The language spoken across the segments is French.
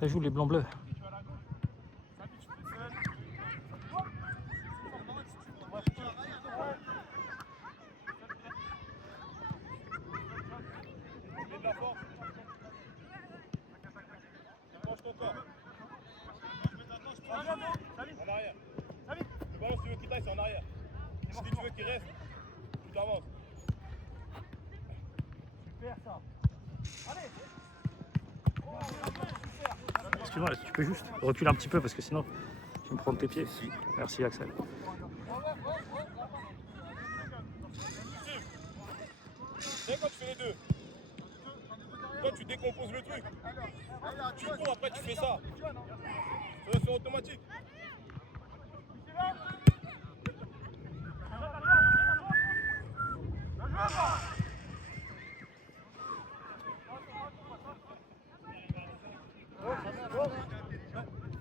Ça joue les blancs-bleus. En arrière. Le ballon, si tu veux qu'il taille, c'est en arrière. Si tu veux qu'il reste, tu t'avances. Super ça. Allez. Excuse-moi, tu peux juste reculer un petit peu parce que sinon tu vas me prendre tes pieds. Merci Axel. Tu sais quand tu fais les deux, toi tu décomposes le truc. Tu cours, après tu fais ça. Ça va faire automatique.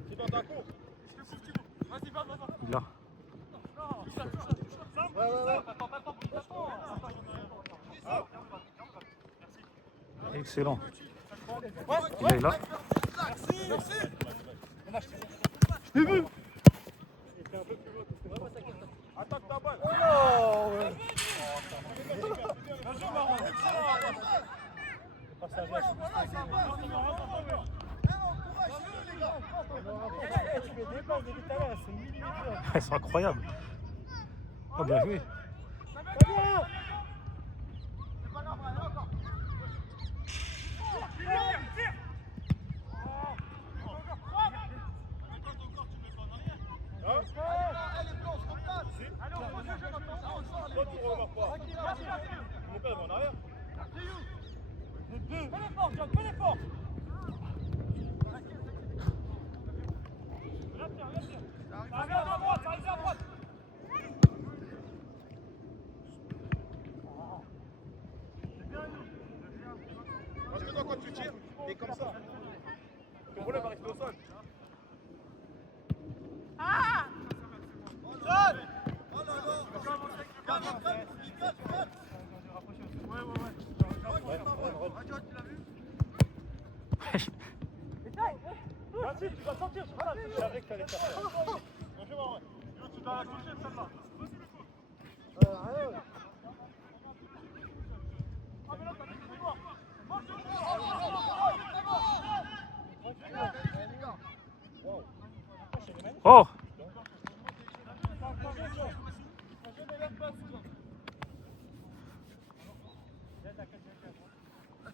C'est dans ta course. Là. Excellent. Il est là. Je t'ai vu. Attaque ta balle. Oh ouais. Ils sont incroyables. Oh, bien joué. Toi tu ne remarques pas. Mon père va en arrière. Fais l'effort, John, fais l'effort. Ça vient à droite, ça vient à droite. Parce que toi quand tu tires, t'es comme ça. Ton volet va rester au sol. Vas-y, tu vas sortir sur ça. Je savais que t'allais faire ça. Tu dois la toucher celle-là. Oh!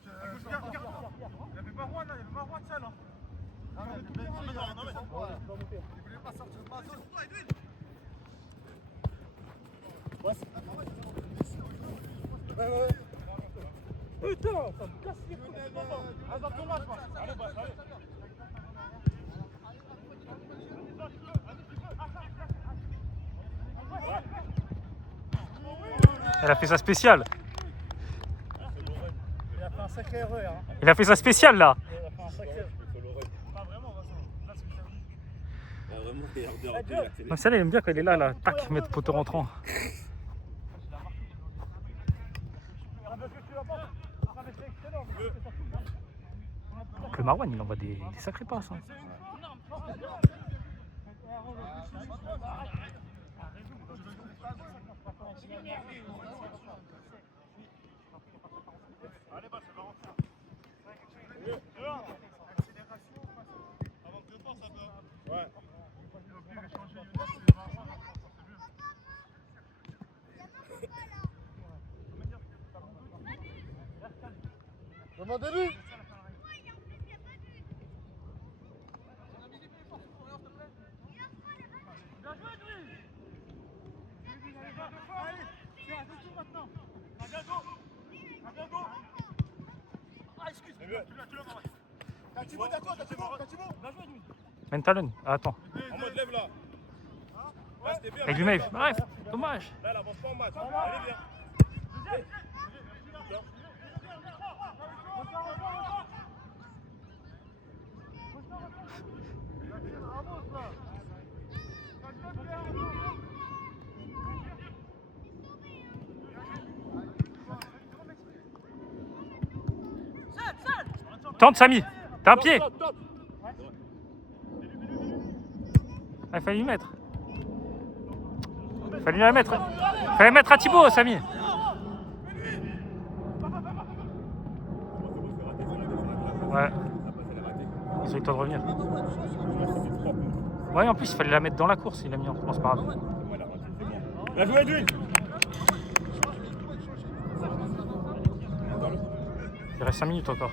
Il y avait Marouane là, il y avait Marouane seul. Non mais. Il voulait pas sortir de ma zone. Putain, ça me casse les couilles. Hasard dommage, moi. Allez, bah, allez. Elle a fait sa spéciale. Il a fait un sacré erreur. Hein. Il a fait sa spéciale là. Il a fait un sacré erreur. Pas vraiment, Vincent. Là, c'est le service. Vraiment, regardez. Donc celle-là, il aime bien quand il est là, tac, mettre poteau rentrant. Que Marouane, il envoie des sacrés passes. Hein. Allez, bah, ça va rentrer. Avant que je pense, ça va. Ouais. Demandez-lui. Mentalon, attends. En mode lève là. Là, c'était bien. Et du Maeve. Bref, dommage. Là, elle avance pas en match. Allez, bien. Tente, Samy. T'as un pied. Ah, il fallait lui mettre. Fallait la mettre. Fallait mettre à Thibaut, Samy. Ouais. Ils ont eu le temps de revenir. Ouais, en plus, il fallait la mettre dans la course. Il l'a mis en course, c'est pas grave. Bien joué, Edwin. Il reste 5 minutes encore.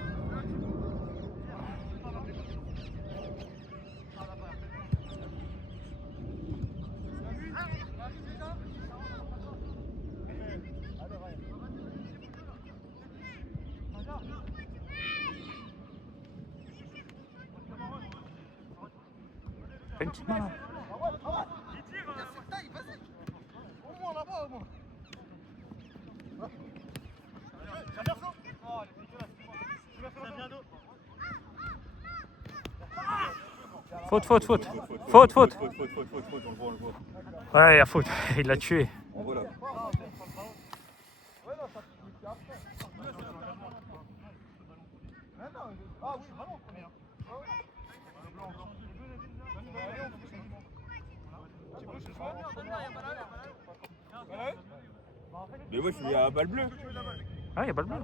Fais une petite main là. Faute, faute, faute. Faute, faute. On le voit. Ouais, il y a faute. Il l'a tué. On voit là. Mais ouais, il y a balle bleue. Ah, il y a pas le bleu.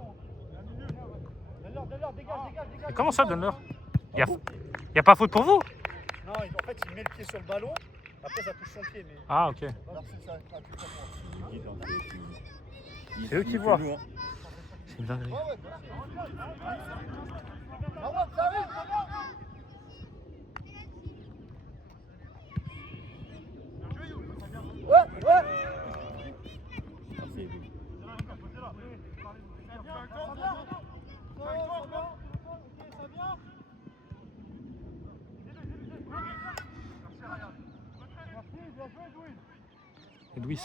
Et comment ça, donne-leur? Il y a pas faute pour vous? Non, en fait, il met le pied sur le ballon. Après, ça touche son pied. Mais... Ah, ok. C'est eux qui voient. C'est une dinguerie. Et Louis.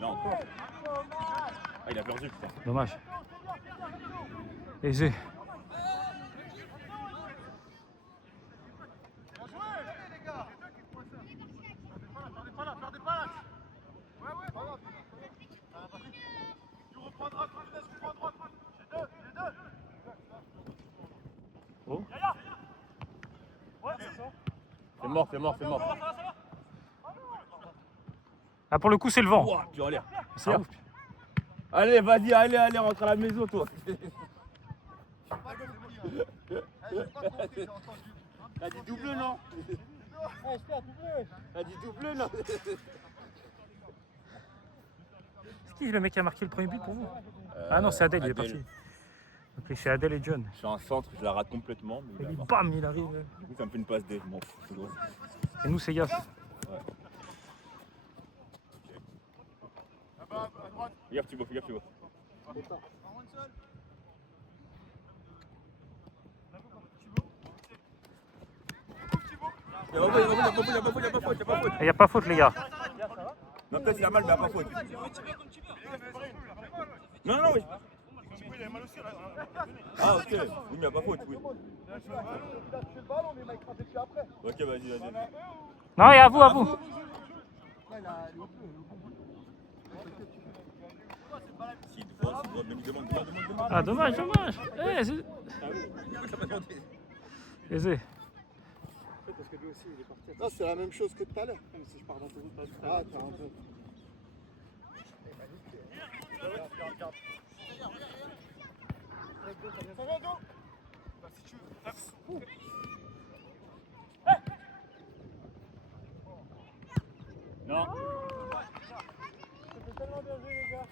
Non. Ah, il a perdu, putain. Dommage. Aisé. Oh. C'est mort. Ah, pour le coup, c'est le vent. Ouah, tu as l'air. Ça ouf. Allez, vas-y, allez, rentre à la maison, toi. T'as dit double, non? T'as dit double, non? C'est qui le mec qui a marqué le premier but pour vous? Ah non, c'est Adèle, il est parti. Ok, c'est Adèle et John. Je suis en centre, je la rate complètement. Mais Et lui, il bam, il arrive. Du coup, ça me fait une passe D. Bon, c'est drôle. Et nous, c'est Yaf. Gaffe, Thibaut. Il n'y a pas faute. Il n'y a pas faute, les gars. Non, peut-être il a mal, mais il n'y a pas faute. Non, oui. Ah, ok. Oui, mais il n'y a pas faute, oui. Ok, vas-y. Non, et à vous. Ah, dommage. Eh, c'est... Aisé. Non, c'est la même chose que tout à l'heure. Si je pars dans ton route, ah, t'as un peu. Non. C'était tellement bien joué, les gars.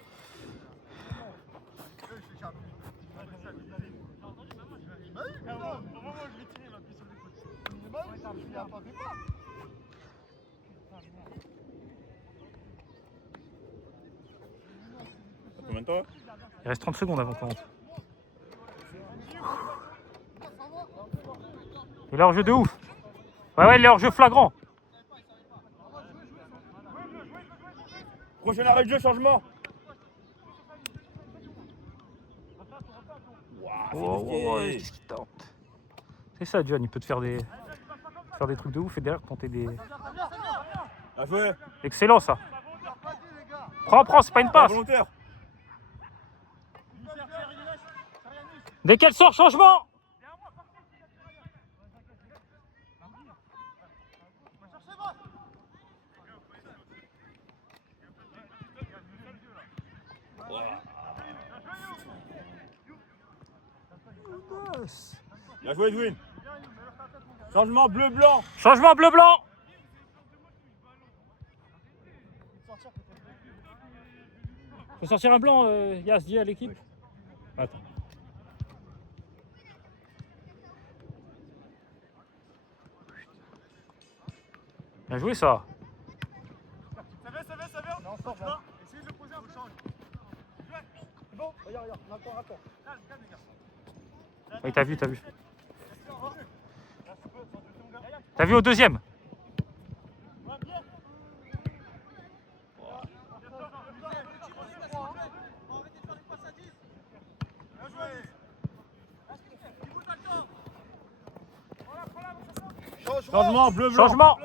Combien de temps? Il reste 30 secondes avant qu'on rentre. Il est hors jeu de ouf. Ouais, il est hors jeu flagrant. Prochain arrêt de jeu, changement. Ouais, qu'est-ce qu'il tente? C'est ça, John, il peut te faire des trucs de ouf et derrière tenter des... À jouer. Excellent, ça. Prends, c'est pas une passe. Volontaire. Dès qu'elle sort, changement. Yes. Bien joué, Edwin. Changement bleu-blanc. Changement bleu-blanc. Faut sortir un blanc, Yas, dis à l'équipe. Attends. Bien joué ça. Ça vient. Non, stop là. Essayez de le poser, on le change. C'est bon? Regarde, attends. Calme, les gars. Oui, t'as vu. T'as vu au deuxième? Changement bleu-blanc. Changement.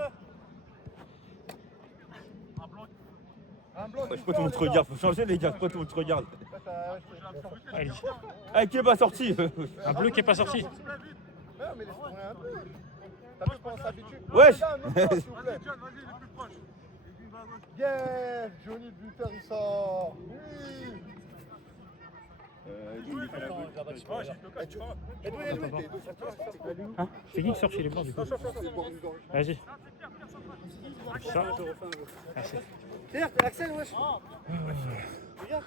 Un blanc. Je peux tout le monde te regarde. Faut changer, les gars. Faut pas tout le monde te regarde. Allez. Ah, qui est pas sorti. Un bleu qui est pas sorti. Non, mais laisse tourner un peu. T'as vu comment on s'habitue? Wesh. Là, non, s'il vous plaît. John, vas-y, il est plus proche. Edwin va à gauche. Yes, Johnny le buteur, il sort. Oui. Edwin, Hein? C'est qui sort chez les blancs du coup? Vas-y. Ça. Merci. Regarde, Axel, wesh. Regarde.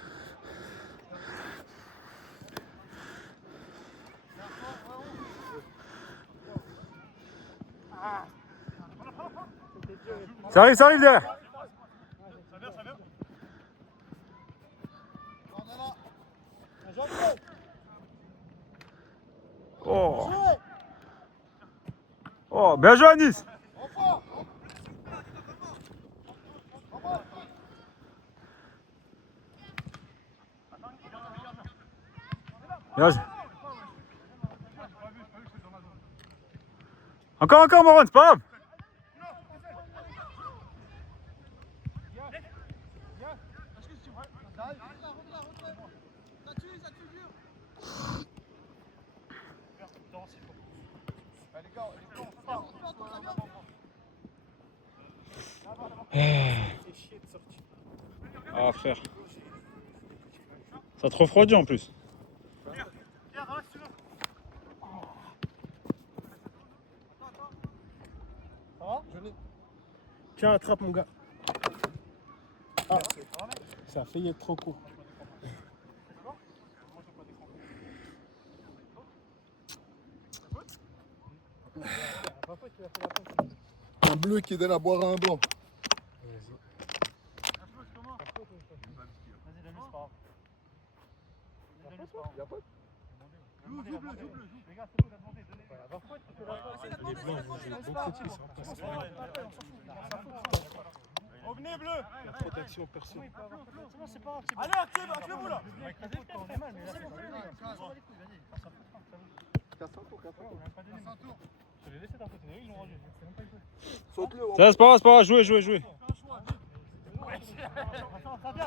Ça arrive derrière. Ça vient. Oh. Oh, bien joué à Nice. Bien joué. Encore, Moron, c'est pas grave. Ah frère, ça te refroidit en plus. Tiens, attrape mon gars. Ah, ça a failli être trop court. Un bleu qui donne à boire à un blanc. Revenez, bleu. La protection perso. Allez, activez-vous là. Saute-le. Ça c'est pas grave, jouez. Ça vient.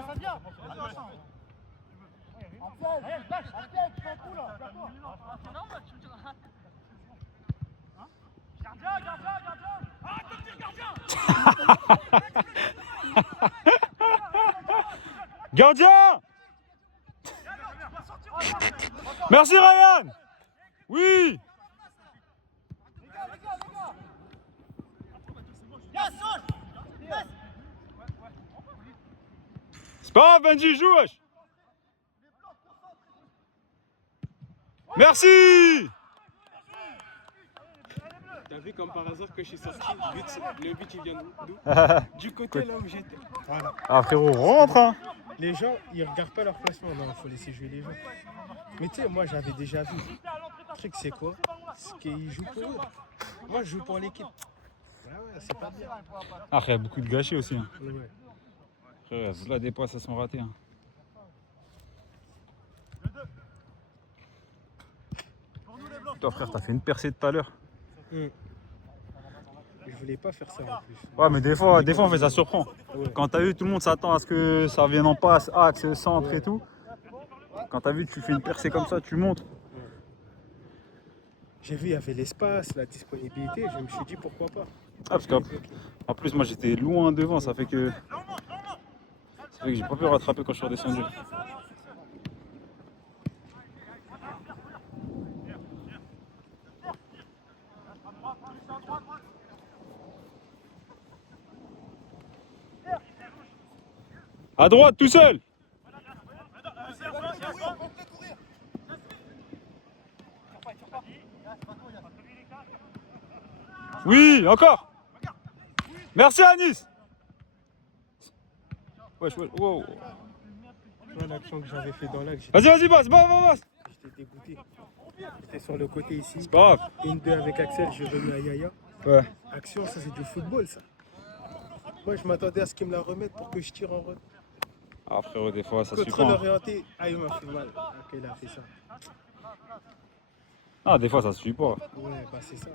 Gardien. Merci Ryan. Oui. C'est pas grave, Benji, joue wesh. Merci. T'as vu comme par hasard que je suis sorti, le but il vient d'où? Du côté là où j'étais. Voilà. Ah frérot, rentre hein. Les gens, ils regardent pas leur placement, non, faut laisser jouer les gens. Mais tu sais, moi j'avais déjà vu. Le truc c'est quoi? C'est qu'ils jouent pour eux. Moi je joue pour l'équipe. Ouais, c'est pas bien. Ah, il y a beaucoup de gâchis aussi. Hein. Ouais. Frère, là, des passes, elles sont ratées. Hein. Toi, frère, t'as fait une percée tout à l'heure. Je voulais pas faire ça en plus. Ouais, mais des fois en fait, ça surprend. Ouais. Quand t'as vu, tout le monde s'attend à ce que ça vienne en passe, axe, centre et tout. Quand t'as vu, tu fais une percée comme ça, tu montes. J'ai vu, il y avait l'espace, la disponibilité, je me suis dit pourquoi pas. Ah, parce qu'en plus, moi, j'étais loin devant, ça fait que j'ai pas pu rattraper quand je suis redescendu. À droite, tout seul. Oui, encore. Merci Anis. Wesh, wesh, wow. Tu vois l'action que j'avais fait dans l'axe, Vas-y, vas-y, bosse, bosse. j'étais dégoûté. J'étais sur le côté ici. C'est pas grave. Une 2 avec Axel, j'ai remis à Yaya. Ouais. Action, ça c'est du football ça. Moi je m'attendais à ce qu'ils me la remettent pour que je tire en retrait. Ah frérot, des fois ça suffit. Contrôle orienté, ah il m'a fait mal. Ok, il a fait ça. Ah, des fois ça suffit pas. Ouais, bah c'est ça.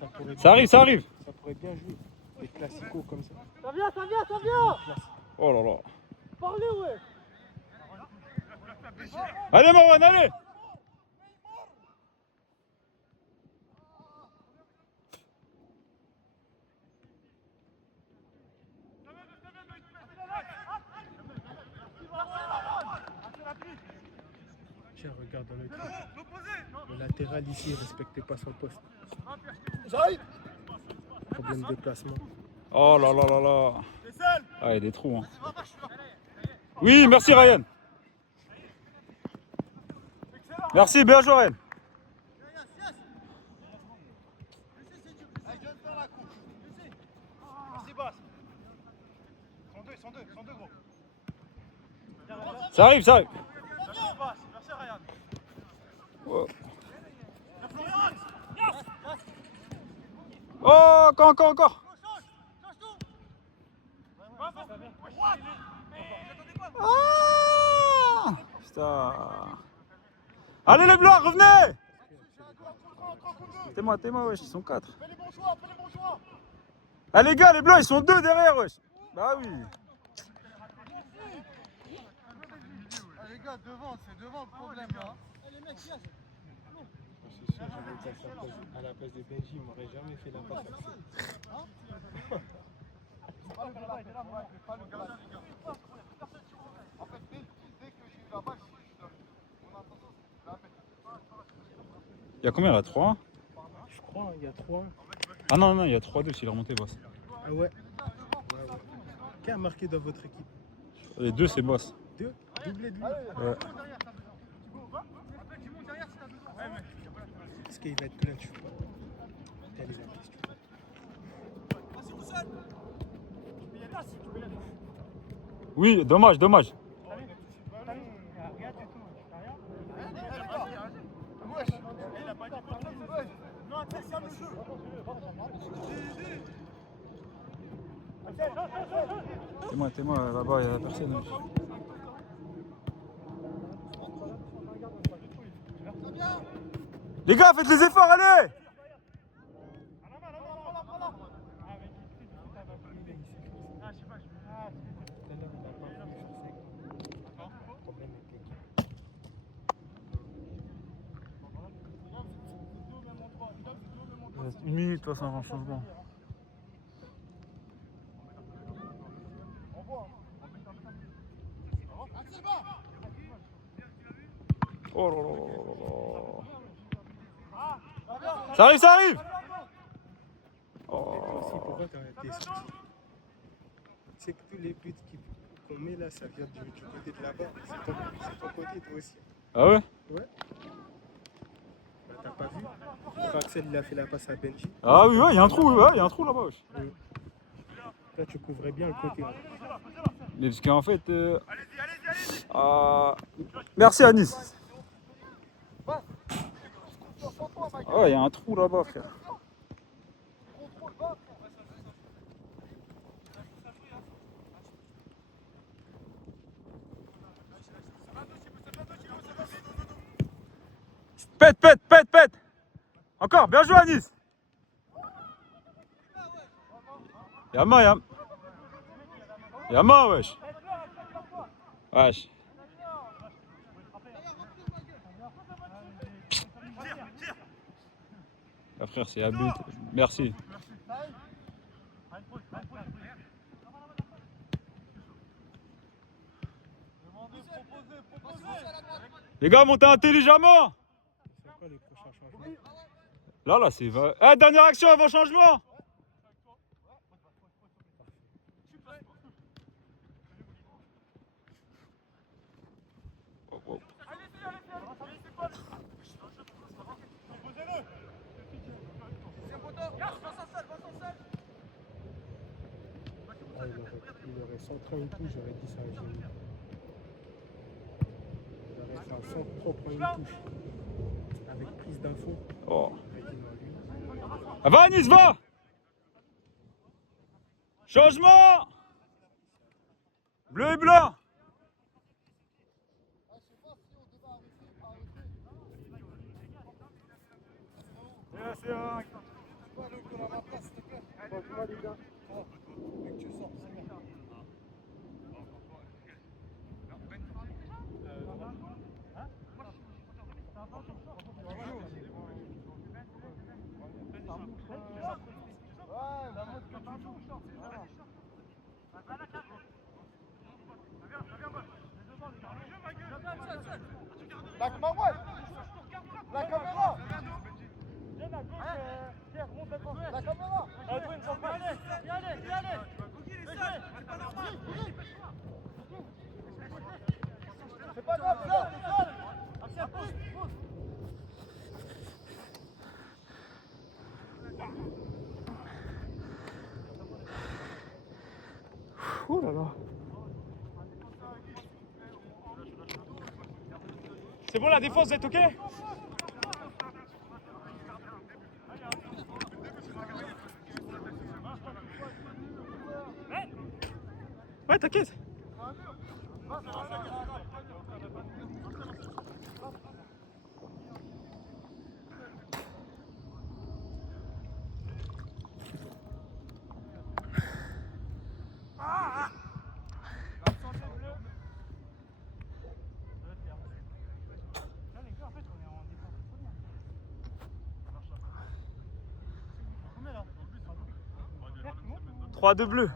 Ça pourrait Ça arrive, ça arrive. Ça pourrait bien jouer. Des classicos comme ça. Ça vient, ça vient, ça vient. Oh là là. Parlez, ouais. Allez Marwan, allez. Tiens, regarde dans le truc. Le latéral ici, il respectait pas son poste. J'arrive. Problème de placement. Oh là là là là. Ah, il y a des trous. Hein. Oui, merci Ryan. Merci, bien joué Ryan. Ils sont deux, gros. Ça arrive, ça arrive. Merci Ryan. Oh, oh encore. Ah, putain. Allez les blancs, revenez. T'es-moi, wesh, ils sont 4. Fais les bons choix, fais les bons choix. Ah les gars, les blancs, ils sont 2 derrière, wesh. Bah oui. Ah, les gars, devant, c'est devant le problème là. Les mecs, yes. C'est sûr, j'avais été à la place de Benji, il m'aurait jamais fait la passe. Pas le gars, t'es là, moi, pas le gars. En fait, dès que j'ai eu la balle, je donne. Mon intention, c'est de la mettre. Il y a combien là, 3? Je crois, il y a 3. Ah non, il y a 3-2 s'il est remonté, boss. Ah ouais. Qui a marqué dans votre équipe? Les 2 c'est boss. 2. Doublé de lui. Ouais. Est-ce qu'il va être clutch? Quelle est la question? Oui, dommage. T'es-moi, là-bas, il n'y a personne. Les gars, faites les efforts, allez! Il reste 1 minute, toi, sans changement. Oh là là. Ça arrive! C'est pourquoi t'as arrêté ça? C'est que tous les buts qu'on met là, ça vient du côté de là-bas. C'est ton côté, toi aussi. Ah ouais? Ouais. Bah, t'as pas vu? Quand Axel il a fait la passe à Benji. Ah oui, il y a un trou, là-bas. Wesh. Là, tu couvrais bien le côté. Hein. Mais parce qu'en fait... Merci Anis. Oh, il y a un trou là-bas, frère. Pète. Encore, bien joué Anis. Yama, wesh. Wesh. Ah, frère, c'est à but. Merci. Les gars, montez intelligemment. C'est quoi les prochains changements? Là, c'est... Eh, dernière action avant changement. centrant une touche, j'aurais dit ça à Jérémy. J'aurais fait un centre propre à une touche. Avec prise d'info. Oh. J'aurais dit non, lui. Va Anis, va! Changement! Bleu et blanc! La caméra. La caméra. La caméra. C'est pas grave, ça. Oh là là. C'est bon la défense, vous êtes ok? Ouais, t'inquiète. Trois de bleu.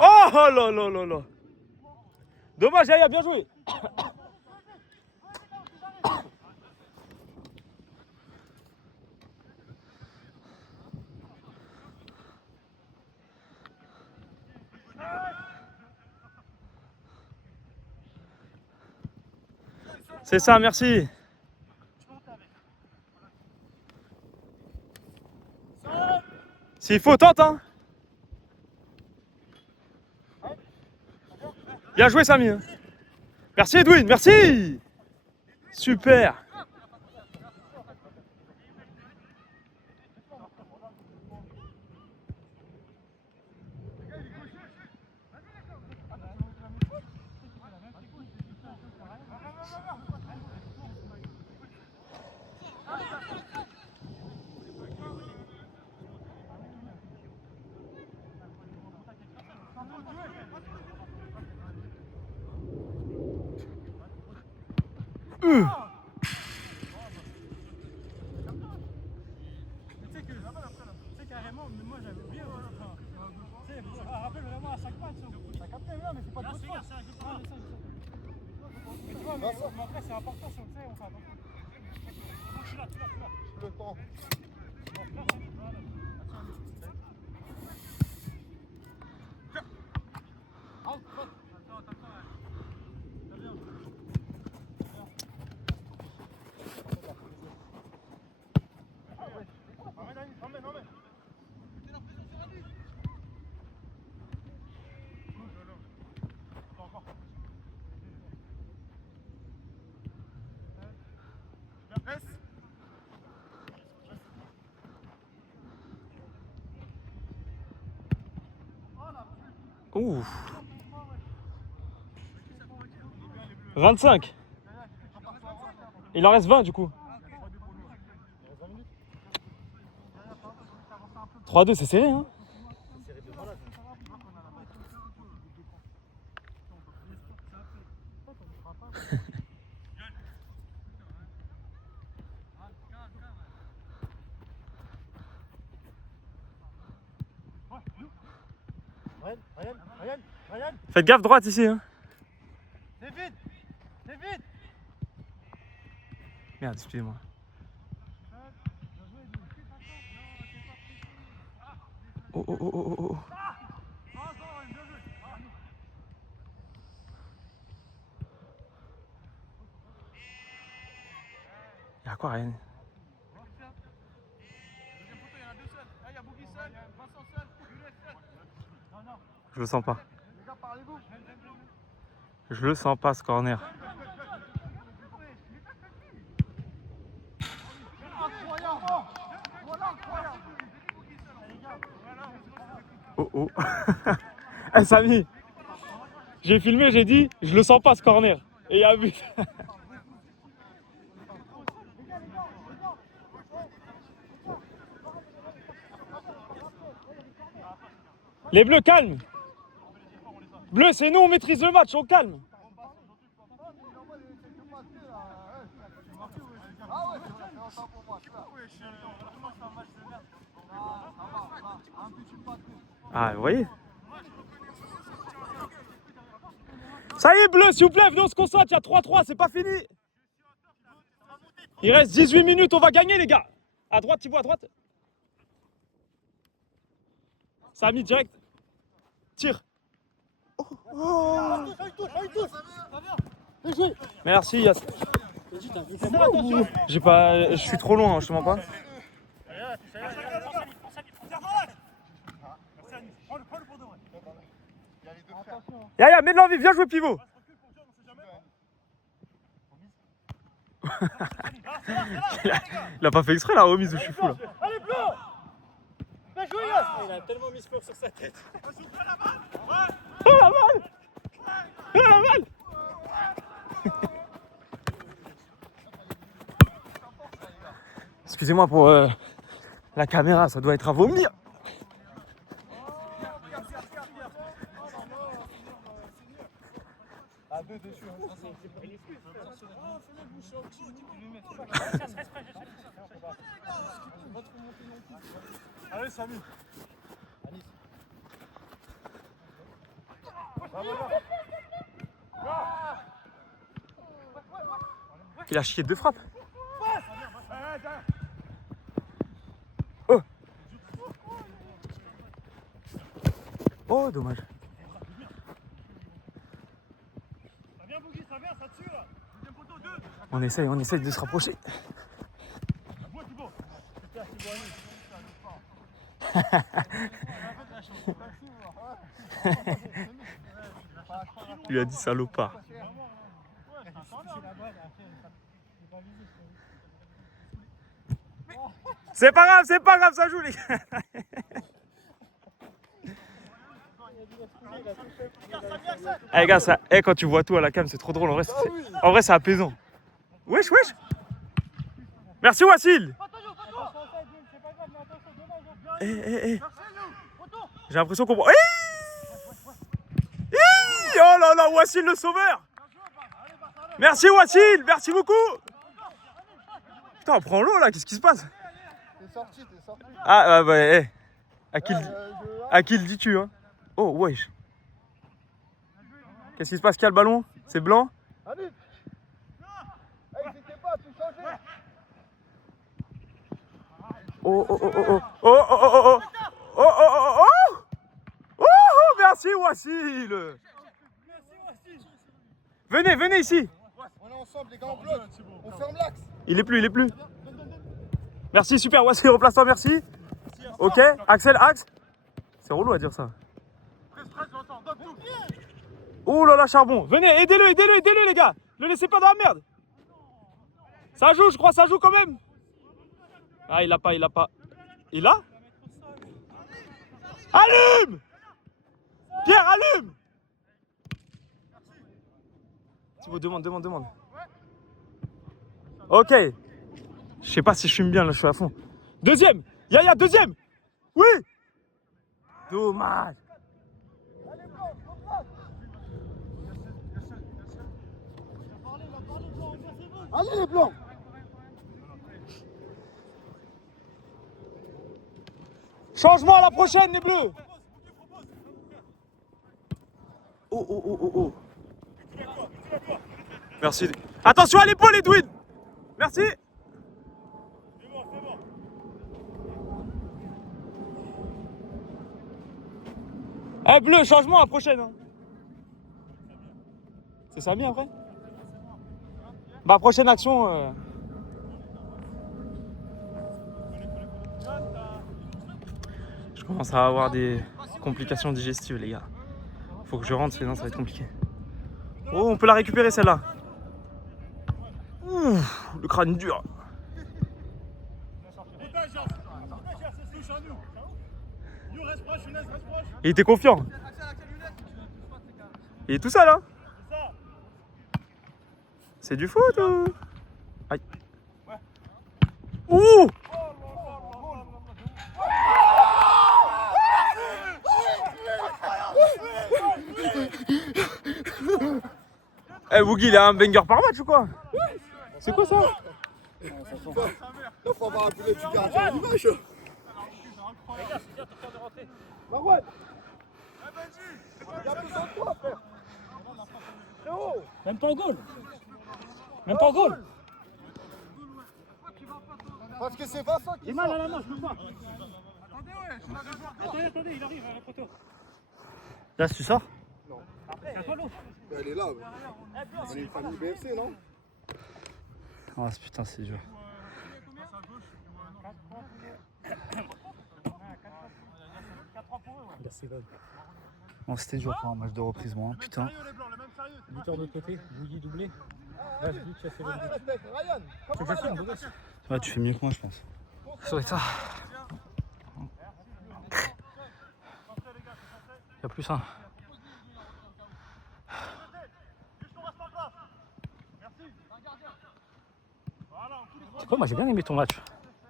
Oh là là là là. Dommage, Aya, bien joué. C'est ça, merci. S'il faut, tente, hein. Bien joué, Samy. Merci, Edwin, merci. Super. Après, c'est important, si on sait, on s'en va. Le temps. Ouh. 25. Il en reste 20 du coup. 3-2, c'est serré, hein. Faites gaffe droite ici, hein. C'est vite. C'est vite. Merde, excusez-moi. Oh, oh, oh, oh, oh. Y'a quoi, Ryan? Je le sens pas. Je le sens pas, ce corner. Oh oh. Eh Samy, j'ai filmé, j'ai dit, je le sens pas ce corner. Et il y a un but. Les bleus, calme. Bleu, c'est nous, on maîtrise le match, on calme. Ah, vous voyez? Ça y est, bleu, s'il vous plaît, venez, on se concentre, il y a 3-3, c'est pas fini. Il reste 18 minutes, on va gagner, les gars. À droite, Thibaut, à droite. Samy, direct. Tire. Oh. Merci, Yass. J'ai pas. Je suis trop loin, je te mens pas. Yaya, mets de l'envie, viens jouer pivot. Il a pas fait exprès la remise, je suis fou là. Allez, bleu! Bien joué, il a tellement mis ce sur sa tête. Oh la balle! Oh la balle! Excusez-moi pour la caméra, ça doit être à vomir. Allez, Samy. Il a chié deux frappes. Oh! Oh, dommage. On essaye de se rapprocher. Il lui a dit salopard. C'est pas grave, ça joue les gars. Eh gars, ça, quand tu vois tout à la cam, c'est trop drôle. En vrai, c'est apaisant. Wesh. Merci Wassil. J'ai l'impression qu'on voit. Oh là là, Wassil le sauveur. Merci Wassil, merci beaucoup. Putain, on prend l'eau là, qu'est-ce qui se passe? T'es sorti. Ah bah, à qui le dis-tu hein? Oh wesh. Qu'est-ce qui se passe? Qui a le ballon? C'est blanc? Allez. N'hésitez pas à tout changer. Oh, merci Wassil. Venez ici. On est ensemble, les gars, en bloc. On ferme l'axe. Il est plus. Merci, super, Wassil, replace-toi, merci. Ok, Axel, axe. C'est relou à dire ça. Oh là là, charbon. Venez, aidez-le, les gars. Ne le laissez pas dans la merde. Ça joue, je crois, ça joue quand même. Ah, il a pas. Il a? Allume! Pierre, allume! Thibaut, demande. Ok. Je sais pas si je fume bien, là, je suis à fond. Deuxième! Yaya, deuxième! Oui! Dommage! Allez, les blancs. Changement à la prochaine, les bleus! Oh. Merci. Attention à l'épaule, Edwin! Merci. C'est bon, c'est bon. Eh, bleu, changement à la prochaine. Hein. C'est Samy après? Bah, prochaine action. Je commence à avoir des complications digestives, les gars. Faut que je rentre, sinon ça va être compliqué. Oh, on peut la récupérer celle-là. Ouh, le crâne dur. Il était confiant. Il est tout seul, hein? C'est du foot ou... Aïe. Ouh! Eh, Boogie, il a un banger par match ou quoi? C'est quoi ça? Là, faut avoir un poulet du gardien du match. Marwan, il y a besoin de toi, frère. Même pas en goal. Même pas en goal. Parce que c'est Vincent qui mal à la main, je peux pas. Attendez, il arrive à la photo. Là, tu sors? Elle est là. On est une famille BFC, non? Ah, putain, c'est dur. Bon, c'était dur pour un match de reprise, moi, putain. Buteur de l'autre côté, Bouilly doublé. Là, je dis que tu as fait le Ryan, C'est facile, beau gosse. Ouais, tu fais mieux que moi, je pense. Ça doit être ça. Y'a plus un. C'est quoi, moi j'ai bien aimé ton match.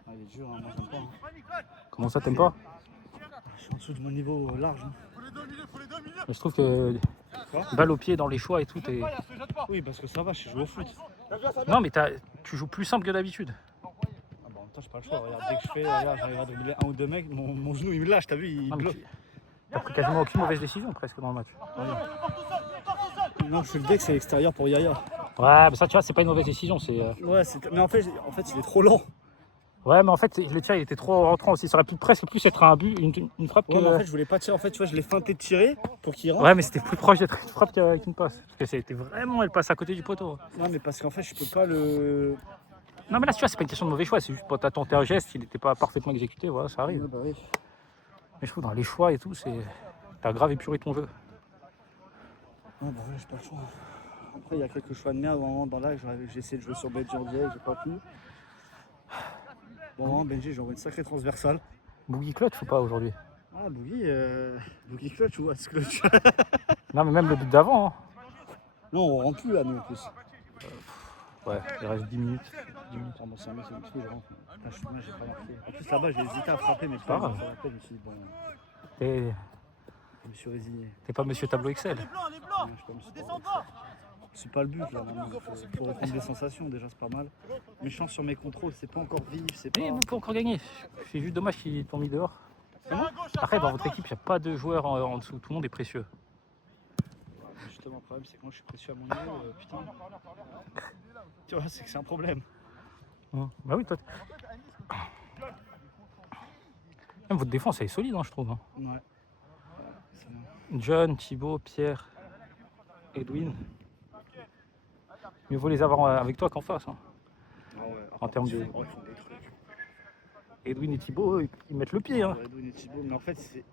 Ah, il est dur, hein, moi j'aime pas. Hein. Comment ça, t'aimes pas? Je suis en dessous de mon niveau large. Hein. Mais je trouve que balle au pied dans les choix et tout. Oui, parce que ça va, je joue au foot. Non, mais tu joues plus simple que d'habitude. Ah bah en même temps, j'ai pas le choix. Regarde, dès que je fais, regarde, j'arrive à dribbler un ou deux mecs, mon genou il me lâche, t'as vu, il Non, mais bloque. t'as pris quasiment aucune mauvaise décision presque dans le match. Non, je fais le deck, c'est l'extérieur pour Yaya. Ouais, mais ça, tu vois, c'est pas une mauvaise décision. C'est. Ouais, mais en fait, il est trop lent. Ouais, mais en fait, le tir il était trop rentrant aussi. Ça aurait pu presque plus être un but, une frappe. Ouais, que... mais en fait, je voulais pas tirer. En fait, tu vois, je l'ai feinté de tirer pour qu'il rentre. Ouais, mais c'était plus proche d'être une frappe qu'une passe. Parce que c'était vraiment, elle passe à côté du poteau. Non, mais parce qu'en fait, je peux pas le. Non, mais là, tu vois, c'est pas une question de mauvais choix. C'est juste pour t'as tenté un geste, il n'était pas parfaitement exécuté. Voilà, ça arrive. Ouais, bah oui. Mais je trouve dans les choix et tout, t'as grave épuré ton jeu. Ouais, bah ouais, j'ai pas le choix. Après, il y a quelques choix de merde. Vraiment, dans l'âge, j'ai essayé de jouer sur Benji en direct, j'ai pas pu. Bon, vraiment, Benji, j'ai envoyé une sacrée transversale. Boogie clutch ou pas aujourd'hui? Ah, Boogie clutch ou As clutch? Non, mais même le but d'avant. Hein. Non, on rentre plus là, nous en plus. Ouais, il reste 10 minutes. 10 minutes, bon, c'est un mec, c'est une je rentre. Putain, moi, j'ai pas marqué. En plus, là-bas, j'ai hésité à frapper, mais pas grave. je me suis dit, bon, T'es je me suis résigné. pas monsieur tableau Excel. Ouais, je suis pas monsieur Tableau. C'est pas le but là, maintenant. Faut reprendre des sensations, déjà, c'est pas mal. Mais chance sur mes contrôles, c'est pas encore vif, c'est pas. Mais vous pouvez encore gagner. C'est juste dommage qu'ils t'ont mis dehors. Après, dans votre équipe, il n'y a pas de joueurs en dessous. Tout le monde est précieux. Justement, le problème, c'est que moi, je suis précieux à mon niveau, putain. Tu vois, c'est que c'est un problème. Bah oui, toi. Même votre défense, elle est solide, hein, je trouve. Hein. Ouais. John, Thibaut, Pierre, Edwin. Mieux vaut les avoir avec toi qu'en face. Hein. Ah ouais, En termes de. ils font des trucs. Edwin et Thibaut, ils mettent le pied. Hein. Edwin et Thibaut, mais en fait, c'est.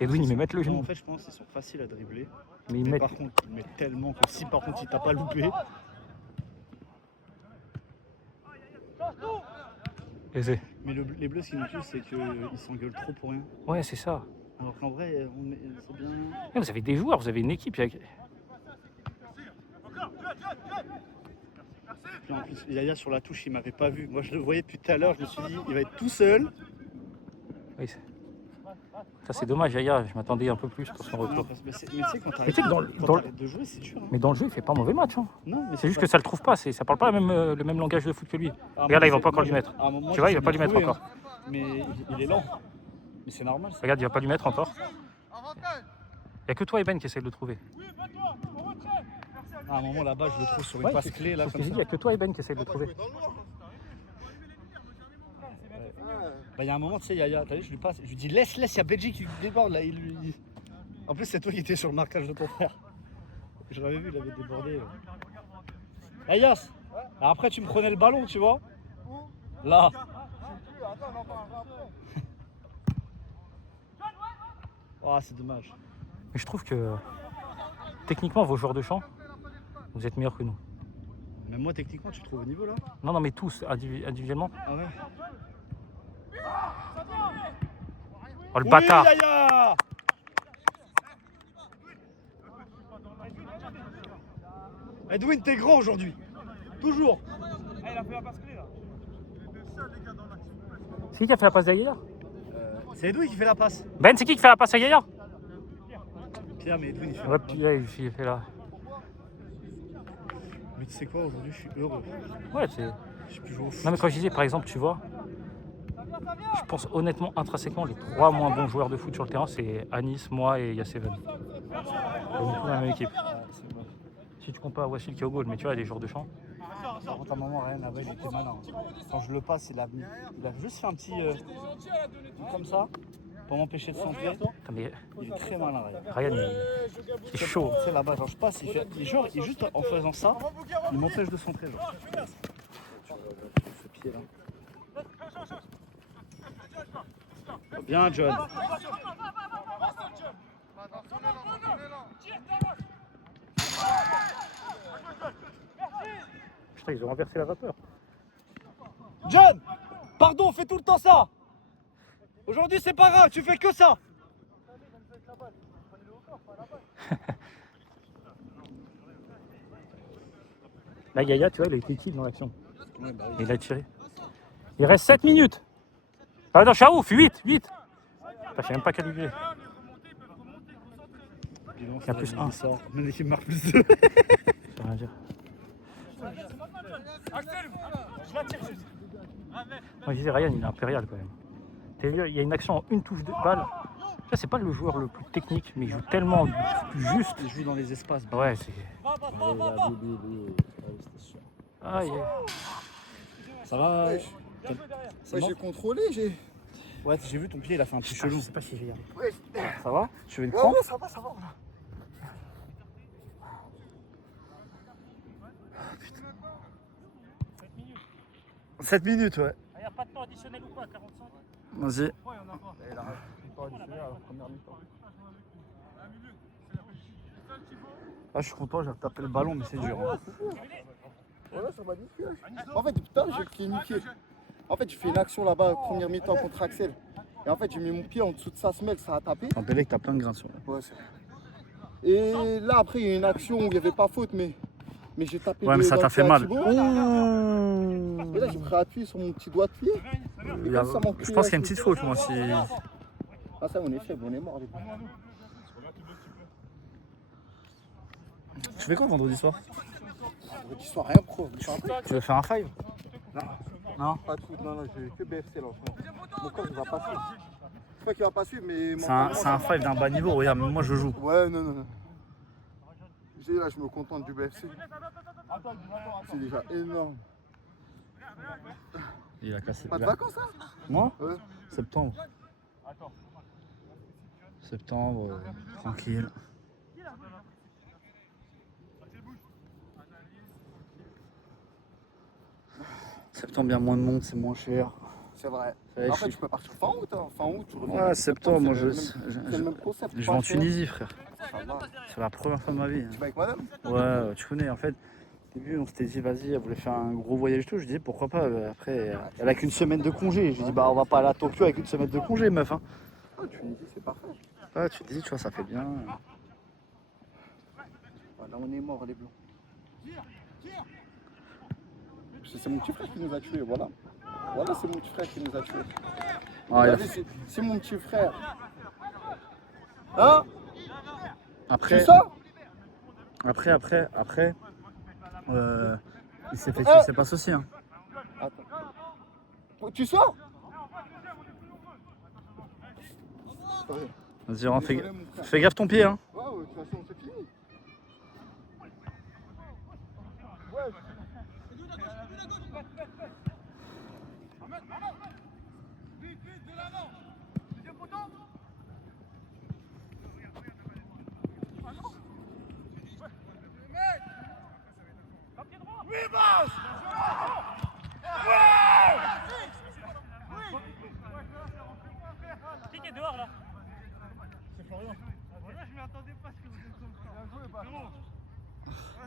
Edwin, ils me mettent le genou. En fait, je pense qu'ils sont faciles à dribbler. Mais Mais par contre, ils mettent tellement que si par contre, il t'a pas loupé. Aisé. Mais les bleus, ce qui me tue, c'est qu'ils s'engueulent trop pour rien. Ouais, c'est ça. Alors qu'en vrai, c'est bien. Mais vous avez des joueurs, vous avez une équipe. Puis en plus, Yaya sur la touche, il m'avait pas vu. Moi, je le voyais depuis tout à l'heure. Je me suis dit, il va être tout seul. Oui, ça, c'est dommage, Yaya. Je m'attendais un peu plus pour son Non, retour. mais tu sais, quand Mais tu sais que t'arrêtes de jouer, c'est dur. Hein. Mais dans le jeu, il fait pas un mauvais match. Hein. Non, mais C'est juste que ça le trouve pas. Ça parle pas le même langage de foot que lui. Regarde, là, il va pas encore lui mettre. Tu vois, il va pas lui mettre encore. Mais il est lent. Mais c'est normal. Ça. Regarde, il va pas lui mettre encore. Il n'y a que toi et Ben qui essaie de le trouver. À un moment là-bas, je le trouve sur une Ouais, passe c'est clé c'est là ce que comme j'ai ça. dit, il n'y a que toi et Ben qui essayent de le trouver. Bah, il y a un moment, tu sais, Yaya, t'as vu, je lui passe, je lui dis laisse, il y a Benji qui déborde là. En plus, c'est toi qui étais sur le marquage de ton frère. Je l'avais vu, il avait débordé. Hey Yas, alors après tu me prenais le ballon, tu vois. Là. Attends, on en parlera après. Oh, c'est dommage. Mais je trouve que techniquement, vos joueurs de champ, vous êtes meilleurs que nous. Même moi, techniquement, tu te trouves au niveau là? Non, non, mais tous, individuellement. Ah ouais. Oh, le Oui, bâtard! Yaya! Edwin, t'es grand aujourd'hui. Toujours. C'est qui a fait la passe à Yaya? C'est Edwin qui fait la passe. Ben, c'est qui fait la passe à Yaya? Pierre, mais Edwin, il fait Ouais, la puis, passe. ouais, il fait la... Mais tu sais quoi, aujourd'hui, je suis heureux. Ouais, c'est... Je peux jouer au foot. Non, mais quand je disais, par exemple, tu vois, je pense honnêtement, intrinsèquement, les 3 moins bons joueurs de foot sur le terrain, c'est Anis, moi et Yaseven. On est tous dans la même équipe. Ah, c'est moche. Si tu compares à Wassil qui est au goal, mais tu vois, les joueurs de champ. Par contre, à un moment, rien là-bas, il était malin. Quand je le passe, il a juste fait un petit comme ça pour m'empêcher de centrer. Putain, mais Il est très malin, Ryan. Ryan, il est chaud. Tu sais, là-bas, genre, je passe, genre, et juste en faisant ça, il m'empêche de centrer. Genre. Ce pied là. Bien, John. Putain, ils ont renversé la vapeur. John, pardon, fais tout le temps ça. Aujourd'hui, c'est pas grave, tu fais que ça. Là, Yaya, tu vois, il a été utile dans l'action. Il a tiré. Il reste 7 minutes. Ah non, Chaouf, 8. Putain, je sais même pas calibrer. Il y a plus un. Mais l'équipe marque plus 2. Ça veut rien dire. Moi, je disais, Ryan, il est impérial quand même. T'as vu, il y a une action en une touche de balle. Là, c'est pas le joueur le plus technique, mais il joue tellement juste. Il joue dans les espaces. Ouais, c'est. Ah, Ça va Ouais, C'est bon j'ai contrôlé, j'ai. Ouais, j'ai vu ton pied, il a fait un petit chelou. Je sais pas si j'ai. Ouais, Ça va Tu veux une ouais, crampe ouais, ça va, ça va. 7 minutes, ouais. Il n'y a pas de temps additionnel ou quoi, 45? Vas-y. Ah, je suis content, j'ai retapé le ballon, mais c'est dur. Hein. Voilà, ça m'a dit. En fait, putain, j'ai pied niqué. En fait, j'ai fait une action là-bas, première mi-temps contre Axel. Et en fait, j'ai mis mon pied en dessous de sa semelle, ça a tapé. En Bélec, t'as plein de grains sur là. Ouais, c'est vrai. Et là, après, il y a une action où il n'y avait pas faute, mais j'ai tapé. Ouais, mais ça dans t'a le fait pied à mal. Thibaut. Et là, j'ai pris appui sur mon petit doigt de pied. Il y a- Ça manque Je pense qu'il y a une petite faute, moi. Ah, ça, on est faible, on est mort, les gars. Tu fais quoi vendredi soir Vendredi soir, rien pro. Tu veux faire un 5 Non. Pas de foot, non, j'ai que BFC là en ce moment. Mon corps, il va pas suivre. Je sais pas qu'il va pas suivre, mais. C'est un 5 d'un bas niveau, regarde, moi je joue. Ouais, non. Là, je me contente du BFC. C'est déjà énorme. Il a cassé. Pas de vacances, hein? Moi Ouais. Septembre. Septembre, tranquille. Septembre, il y a moins de monde, c'est moins cher. C'est vrai. Ouais, En je fait, suis- tu peux partir fin août, hein. Fin août, tu reviens. Ouais, septembre, moi c'est je le même- c'est le même concept. vais pas en cher. Tunisie, frère. Ça va. C'est la première fois de ma vie. Tu vas avec madame? Ouais, tu connais, en fait. Au début, on s'était dit, vas-y, elle voulait faire un gros voyage et tout. Je disais, pourquoi pas. Après, elle a qu'une semaine de congé. Je dis, bah, on va pas aller à Tokyo avec une semaine de congé, meuf. Hein. Ah, Tunisie, c'est parfait. Ouais, tu te dis, tu vois, ça fait bien. Là, on est morts, les blancs. C'est mon petit frère qui nous a tués, voilà. Voilà, c'est mon petit frère qui nous a tués. Ah, il a- C'est mon petit frère. Hein? Après, Tu sors? après, il s'est fait tuer, c'est pas souci. Hein. Attends. Tu sors? Vas-y, rentre, Désolé, mon frère. fais gaffe ton pied. Hein. Ouais, de toute façon, c'est fini. Qui est dehors là? Voilà, je m'y attendais pas à ce que vous êtes comme ça. Bien joué, bah. Ouais,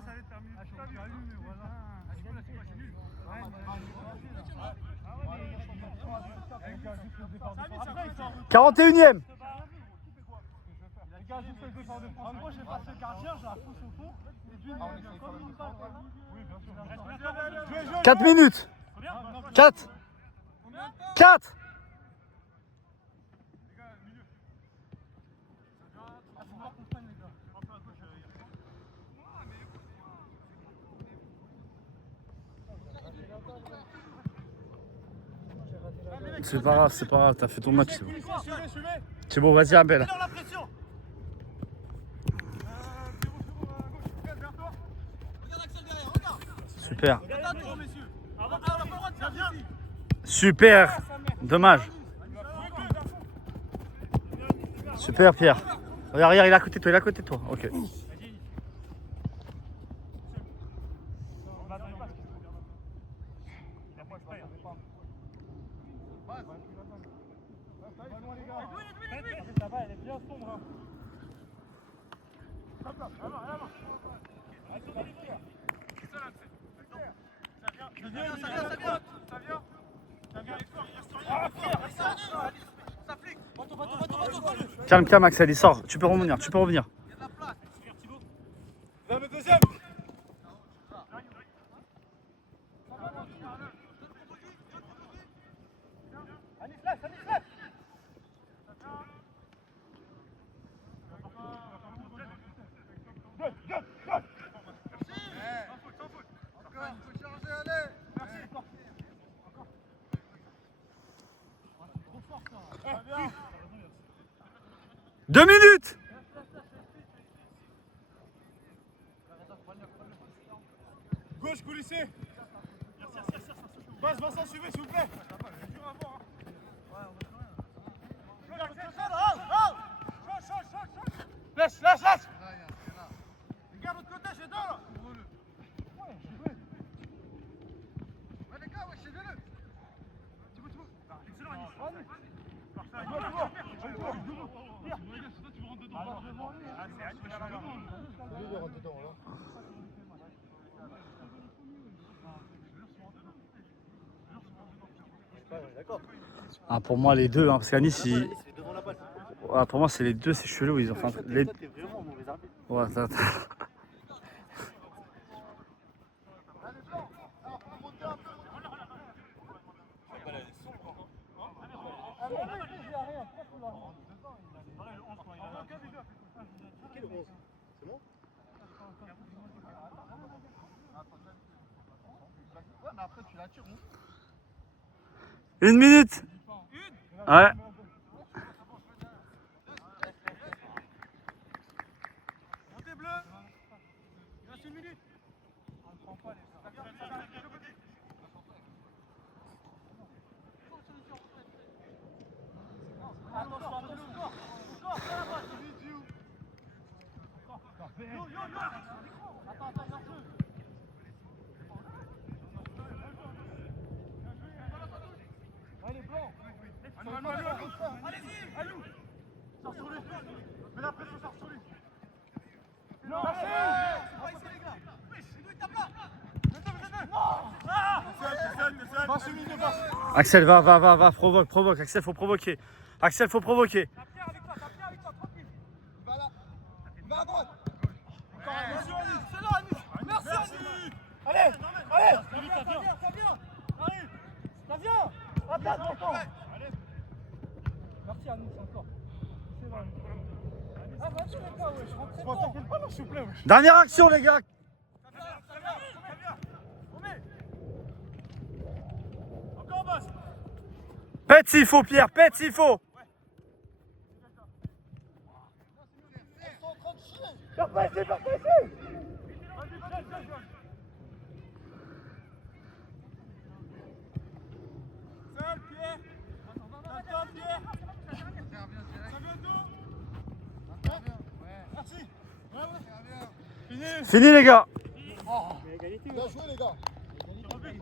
ça va être terminé. Je t'ai vu, mais voilà. « 41e » En gros, j'ai passé le gardien, je la pousse au fond. Et d'une, il vient comme une balle. Oui, bien sûr. 4 minutes 4 4 C'est pas grave, t'as fait ton match, c'est bon. C'est bon, vas-y, Abel. Super. Super. Dommage. Super, Pierre. Regarde, il est à côté de toi, Ok. Ça va, elle est bien sombre. Calme, Axel, il sort. Tu peux revenir. Va, le deuxième. Deux minutes. Gauche coulissée. Passe, Vincent, suivez, s'il vous plaît. Laisse. Regarde l'autre côté, j'ai deux là. Ouais, les gars, c'est deux. Excellent, Anis. Ah, pour moi, les deux, parce qu'Anis, ouais, pour moi, c'est les deux, c'est chelou. Ils ont fait les... Ouais, attends. Une minute. Ouais. Montez bleu. Il reste une minute. Allez, blanc. Allez-y. Allou. Sors sur lui. Mets la pression, sors sur lui. Non. Merci. Les gars. Oui, c'est lui qui tape là. Non. Passe une ligne de passe. Axel, va, provoque. Axel, faut provoquer. T'as Pierre avec toi, tranquille. Va là. Va à droite. Merci, Anis. C'est là, Anis. Merci, Anis. Allez. Ça vient. Allez. Ça vient. Attends. Merci, Anis, encore. C'est vrai. Ah, vas-y, les gars, ouais, je rentre très fort. T'inquiète pas, s'il vous plaît. Dernière action, les gars. Ça vient. Remets. Encore en bas. Pète s'il faut, Pierre, pète s'il faut. Fini, les gars. Bien joué, les gars.